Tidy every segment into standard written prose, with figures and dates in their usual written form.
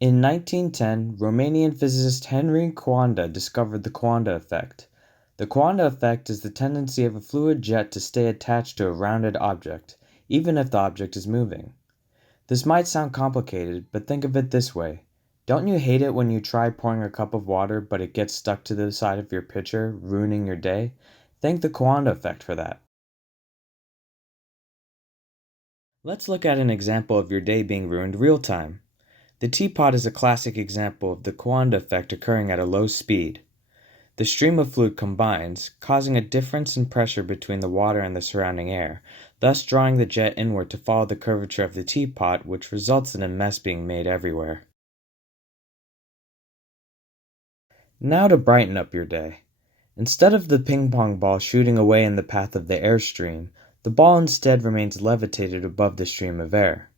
In 1910, Romanian physicist Henry Coanda discovered the Coanda effect. The Coanda effect is the tendency of a fluid jet to stay attached to a rounded object, even if the object is moving. This might sound complicated, but think of it this way. Don't you hate it when you try pouring a cup of water but it gets stuck to the side of your pitcher, ruining your day? Thank the Coanda effect for that. Let's look at an example of your day being ruined real time. The teapot is a classic example of the Coanda effect occurring at a low speed. The stream of fluid combines, causing a difference in pressure between the water and the surrounding air, thus drawing the jet inward to follow the curvature of the teapot, which results in a mess being made everywhere. Now to brighten up your day. Instead of the ping pong ball shooting away in the path of the airstream, the ball instead remains levitated above the stream of air.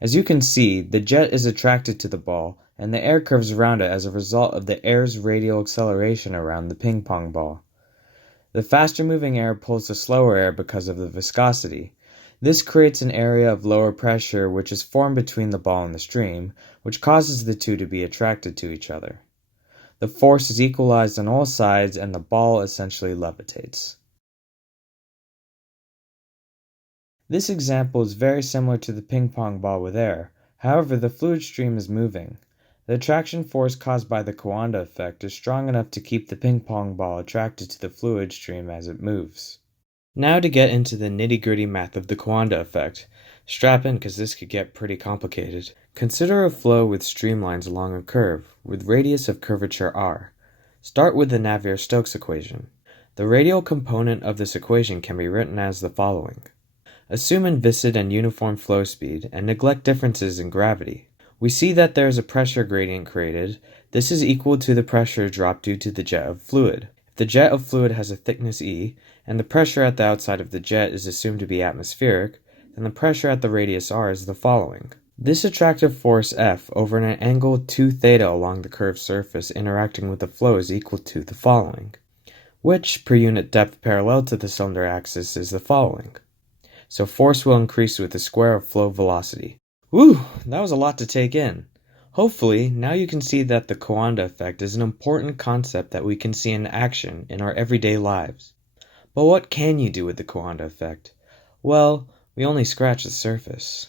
As you can see, the jet is attracted to the ball, and the air curves around it as a result of the air's radial acceleration around the ping pong ball. The faster moving air pulls the slower air because of the viscosity. This creates an area of lower pressure which is formed between the ball and the stream, which causes the two to be attracted to each other. The force is equalized on all sides and the ball essentially levitates. This example is very similar to the ping pong ball with air, however the fluid stream is moving. The attraction force caused by the Coanda effect is strong enough to keep the ping pong ball attracted to the fluid stream as it moves. Now to get into the nitty-gritty math of the Coanda effect. Strap in because this could get pretty complicated. Consider a flow with streamlines along a curve, with radius of curvature r. Start with the Navier-Stokes equation. The radial component of this equation can be written as the following. Assume inviscid and uniform flow speed, and neglect differences in gravity. We see that there is a pressure gradient created. This is equal to the pressure drop due to the jet of fluid. If the jet of fluid has a thickness E, and the pressure at the outside of the jet is assumed to be atmospheric, then the pressure at the radius r is the following. This attractive force F over an angle 2 theta along the curved surface interacting with the flow is equal to the following, which, per unit depth parallel to the cylinder axis, is the following. So force will increase with the square of flow velocity. Whew, that was a lot to take in. Hopefully, now you can see that the Coanda effect is an important concept that we can see in action in our everyday lives. But what can you do with the Coanda effect? Well, we only scratch the surface.